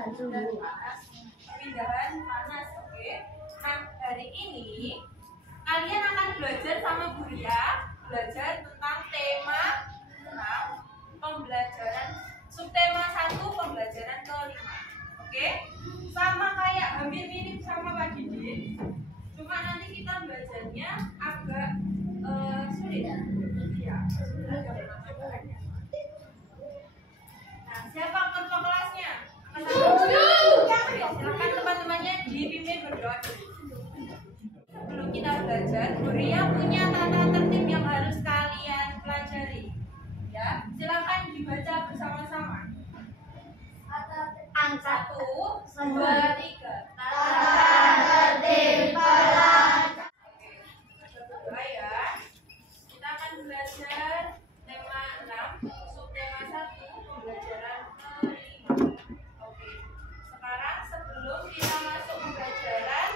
Perpindahan panas, oke. Nah, hari ini kalian akan belajar sama Bu Ria, belajar tentang tema tentang pembelajaran subtema 1 pembelajaran ke-5. Oke? Sama kayak hampir mirip sama Pak Didi. Cuma nanti kita belajarnya agak sulit. Ya, nah, siapa ketua kelasnya? Silakan teman-temannya dipimpin berdoa dulu. Sebelum kita belajar, Bu Ria punya tata tertib yang harus kalian pelajari. Ya, silakan dibaca bersama-sama. 1, 2, 3. Tata tertib kelas. Berdoa ya. Kita akan belajar tema 6, subtema 1, pembelajaran ke-5. Oke. Sekarang sebelum kita masuk pembelajaran,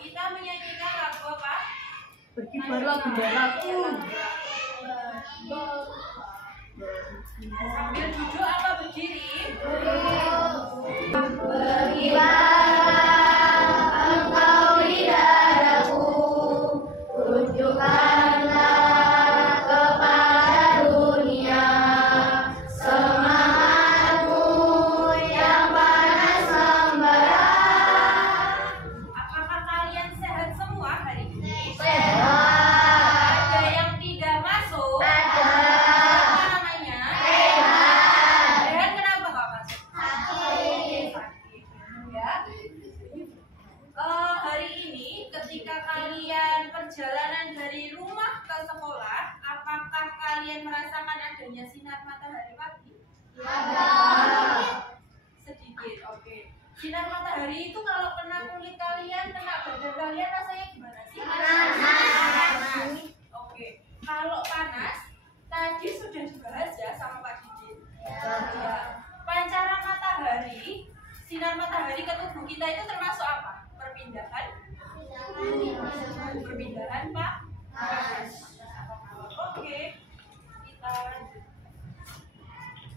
kita menyanyikan lagu apa? Berkibarlah benderaku. Sambil duduk apa berdiri? Berkibarlah engkau di dadaku, tunjukkanlah kepada dunia semangatmu yang panas membara. Apakah kalian sehat semua hari ini? Sehat. Ada yang tidak masuk? Ada. Apa namanya? Sehat. Sehat kenapa nggak masuk? Sakit. Sakit. Ya. Hari ini ketika kalian perjalanan dari rumah ke sekolah, apakah kalian merasakan adanya sinar matahari pagi? Ada. Sedikit, oke. Sinar matahari itu kalau kena kulit kalian, kena badan kalian rasanya gimana sih? Panas. Oke. Kalau panas, tadi sudah dibahas ya sama Pak Didi. Ya. Pancaran matahari, sinar matahari ke tubuh kita itu termasuk apa? Perpindahan panas. Oke, kita lanjut.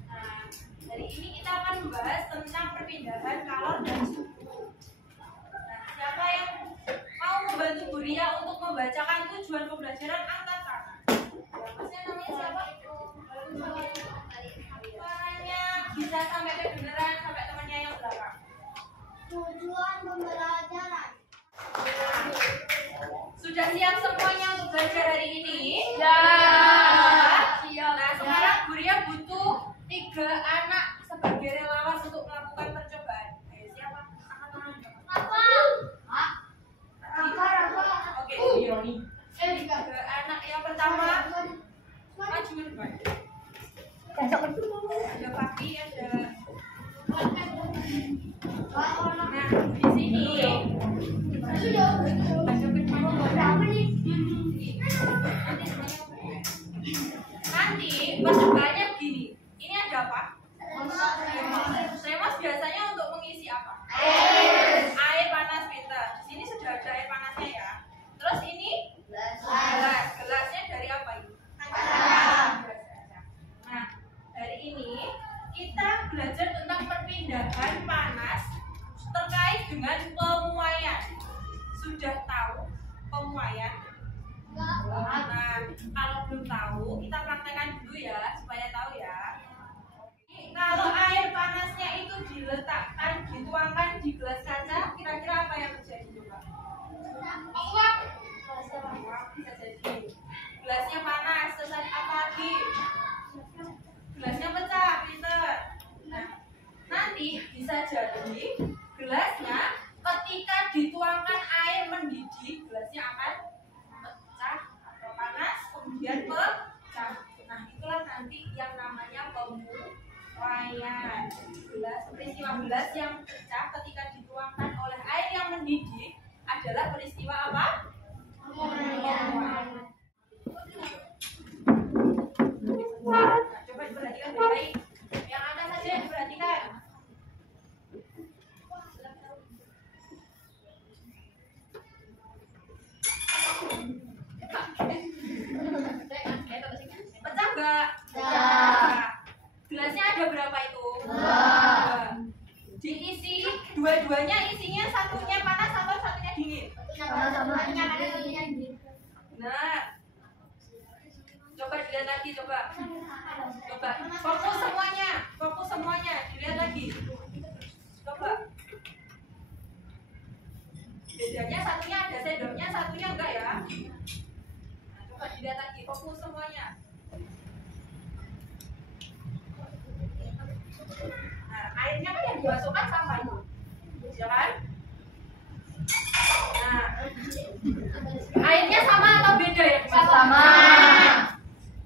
Nah, hari ini kita akan membahas tentang perpindahan kalor dan suhu. Nah, siapa yang mau membantu Bu Ria untuk membacakan tujuan pembelajaran angkat tangan? Masnya namanya siapa? Suaranya bisa sampai kedengeran sampai temannya yang belakang. Tujuan pembelajaran. Sudah siap semuanya untuk belajar hari ini? Ya. Nah, sekarang Bu Ria butuh 3 anak sebagai relawan untuk melakukan percobaan. Ayo, siapa? Angkat tangan. Apa? Oke, Yoni. 3 anak yang pertama maju depan. Ada Paki, ada. Nah, di sini nanti percobaannya begini. Ini ada apa? Remas biasanya untuk mengisi apa? Air panas, Peter. Di sini sudah ada air panasnya ya. Terus ini gelas. Gelasnya dari apa ini? Nah, hari ini kita belajar tentang perpindahan panas terkait dengan pemuaian. Sudah tahu pemuaian? Nah, kalau belum tahu, kita praktekkan dulu ya, supaya tahu ya. Kalau air panasnya itu diletakkan, dituangkan di gelas kaca, kira-kira apa yang terjadi coba? Bisa jadi. Gelasnya panas, terus apa lagi? Gelasnya pecah, Peter. Nah, nanti bisa jadi gelasnya ketika dituangkan air mendidih, gelasnya akan pecah atau panas, kemudian pecah. Nah, itulah nanti yang namanya pemuaian. Peristiwa gelas yang pecah ketika dituangkan oleh air yang mendidih adalah peristiwa apa? Pemuaian. Nah, coba diperhatikan baik-baik. Yang atas saja diperhatikan. Pecah nggak? Pecah. Gelasnya ada berapa itu? 2. Di Dua-duanya isinya satunya panas atau satunya dingin? Nah, coba dilihat lagi, coba. Fokus semuanya, dilihat lagi. Coba. Bedanya satunya ada sendoknya, satunya enggak ya? Nah, coba dilihat lagi, fokus semuanya. Nah, airnya kan yang dimasukkan sama itu, ya kan? Nah, airnya sama atau beda ya? Sama.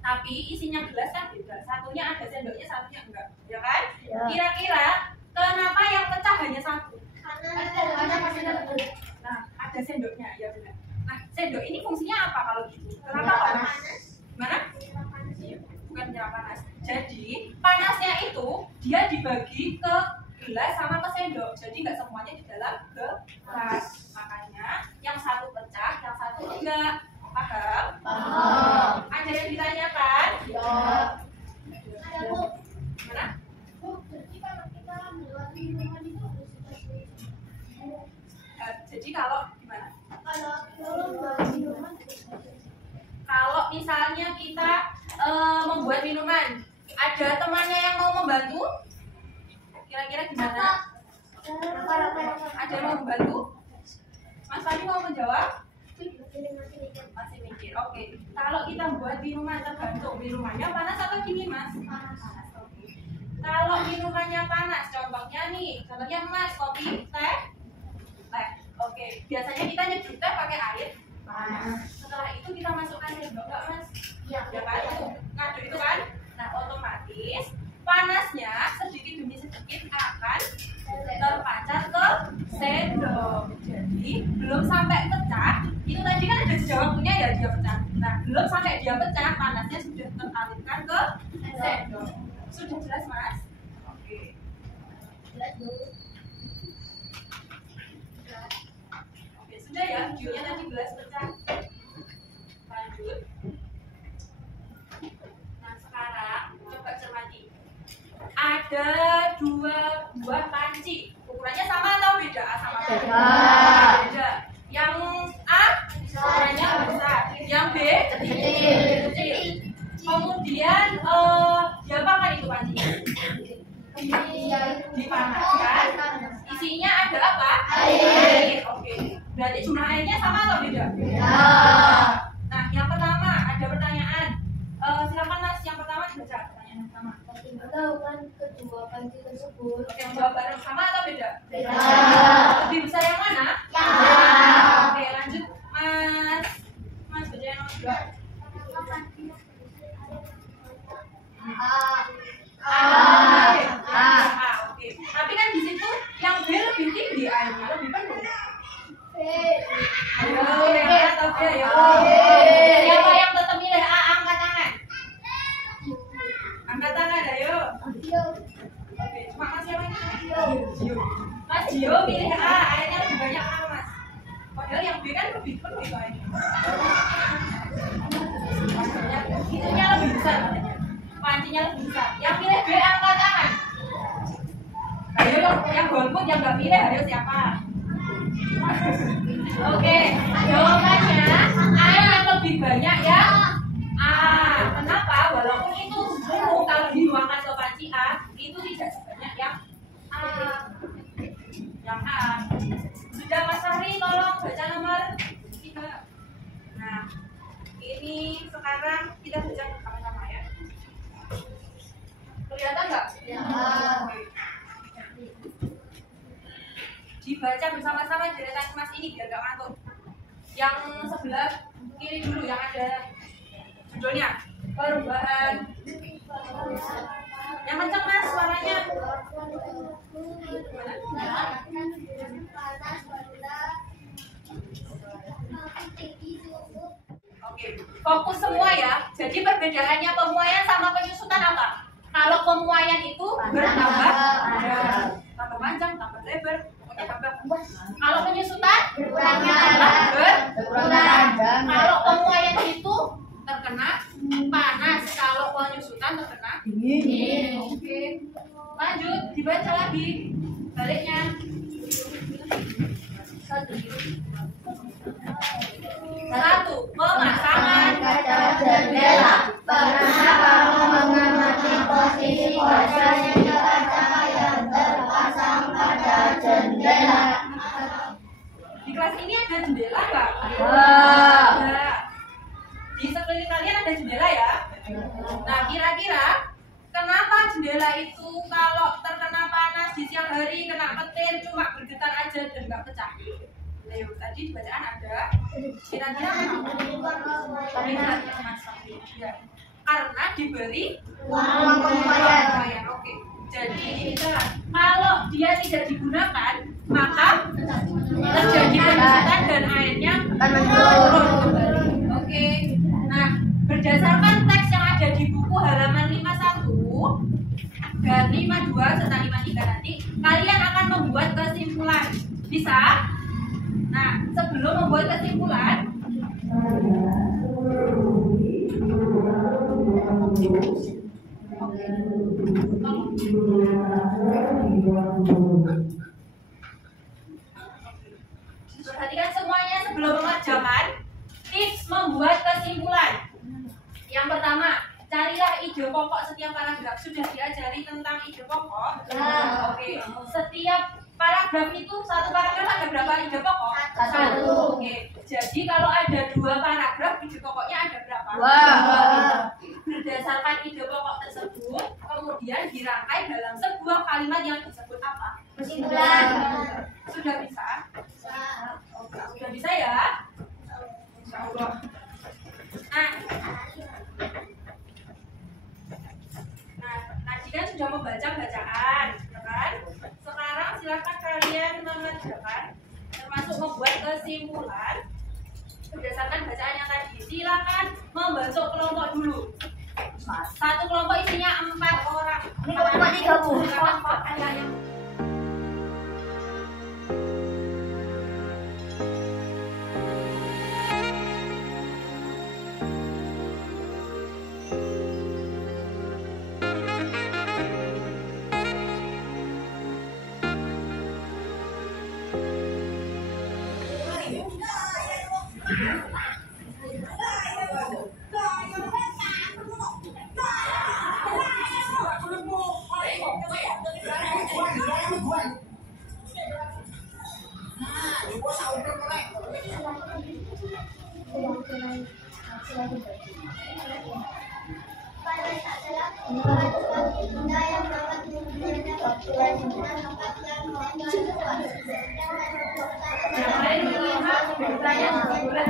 Tapi isinya gelas kan beda. Satunya ada sendoknya, satunya enggak, ya kan? Ya. Kira-kira kenapa yang pecah hanya satu? Nah, ada sendoknya, ya benar. Nah, sendok ini fungsinya apa kalau gitu? Kenapa kok panas? Gimana? Bukan menyerap panas. Jadi panasnya itu dia dibagi ke gelas sama ke sendok. Jadi nggak semuanya di dalam gelas. Makanya yang satu pecah, yang satu enggak. Paham? Paham. Ada yang ditanyakan? Ya. Gimana? Jadi kalau gimana? Kalau misalnya kita membuat minuman, ada temannya yang mau membantu? Kira-kira gimana? Ada yang mau membantu? Mas Fadi mau menjawab? Masih mikir. Oke. Kalau kita buat minuman, tergantung minumannya panas atau dingin, Mas? Panas. Oke. Kalau minumannya panas, contohnya Mas, kopi, teh. Oke. Biasanya kita nyeduh teh pakai air panas. Setelah itu kita masukkan sendok, enggak, Mas? Ya kan? Ngaduk itu kan? Nah, otomatis panasnya sedikit demi sedikit akan terpancar ke sendok. Jadi belum sampai pecah, itu tadi kan ada jeda waktunya ya dia pecah. Nah, belum sampai dia pecah, panasnya sudah teralirkan ke sendok. Sudah jelas, Mas? Oke. Oke, sudah ya, videonya tadi gelas pecah. Lanjut. Nah, sekarang coba cermati. Ada 2 buah panci. Ukurannya sama atau beda? Sama. Beda. Yang A ukurannya besar, yang B kecil. Kemudian diapakan itu pancinya? Dipanaskan. Isinya ada apa? Air. Oke. Berarti jumlah airnya sama atau beda? Nah, yang pertama ada pertanyaan. Silakan Mas, yang pertama dibaca pertanyaan pertama. Tahukan kedua panci tersebut. Oke, menjawab bareng, sama atau beda? Beda. Lebih besar yang mana? Ya. Oke, lanjut Mas. Mas baca yang nomor 2. Oke. Tapi kan di situ yang B lebih tinggi airnya, lebih penuh. Ayo, yang A atau B? Ayo. Siapa yang tetap milih A, angkat tangan. Angkat tangan, ayo. Oke, cuma Mas siapa ini? Gio. Mas Gio pilih A, airnya lebih banyak apa, Mas? Padahal yang B kan lebih penuh itu airnya. Itunya lebih besar katanya. Pancinya lebih besar. Yang pilih B angkat tangan. Ayo, yang golput yang nggak pilih, ayo siapa? Oke, jawabannya air yang lebih banyak ya A. Kenapa? Walaupun itu penuh, kalau dituangkan ke panci A itu tidak sebanyak yang A. Yang A. Sudah Mas Fahri, tolong baca nomor 3. Nah, ini sekarang kita baca bersama-sama ya. Kelihatan nggak? Ya. Dibaca bersama-sama deretan Mas ini biar gak ngantuk. Yang sebelah kiri dulu yang ada judulnya perubahan. Yang kencang Mas suaranya. Oke, fokus semua ya. Jadi perbedaannya pemuaian sama penyusutan apa? Kalau pemuaian itu bertambah tambah panjang, tambah lebar, pokoknya tambah. Kalau penyusutan berkurang. Kalau pemuaian itu terkena panas, kalau penyusutan terkena dingin. Oke. Lanjut, dibaca lagi baliknya. Satu, memasang kaca jendela. Pernah kamu mengamati posisi kaca yang terpasang pada jendela? Di kelas ini ada jendela nggak? Ada. Di sekeliling kalian ada jendela ya? Nah, kira-kira kenapa jendela itu kalau terkena panas di siang hari, kena petir, cuma bergetar aja dan nggak pecah? Ayo, tadi di bacaan ada. Kira-kira ya. Karena diberi Ruang pemakaian. pemakaian. Oke. Jadi kalau dia tidak digunakan, maka terjadi penyusutan dan airnya Akan menurun. kembali. Oke. Nah, berdasarkan teks yang ada di buku halaman 51 dan 52 serta 53 nanti, kalian akan membuat kesimpulan. Bisa? Nah, sebelum membuat kesimpulan, perhatikan semuanya sebelum mengerjakan tips membuat kesimpulan. Yang pertama, carilah ide pokok setiap paragraf. Sudah diajari tentang ide pokok? Oke. Setiap paragraf itu, satu paragraf ada berapa ide pokok? Satu. Oke. Jadi kalau ada 2 paragraf, ide pokoknya ada berapa? 2. Berdasarkan ide pokok tersebut, kemudian dirangkai dalam sebuah kalimat yang disebut apa? Kesimpulan. Sudah bisa? Oke, sudah bisa ya? Insyaallah. Nah, tadi kan sudah membaca bacaan, ya kan? Sekarang silakan kalian mengerjakan, termasuk membuat kesimpulan berdasarkan bacaan yang tadi. Silakan membentuk kelompok dulu. Satu kelompok isinya 4 orang. Ini kelompok 30. Kelompok ada yang yang lain bertanya, boleh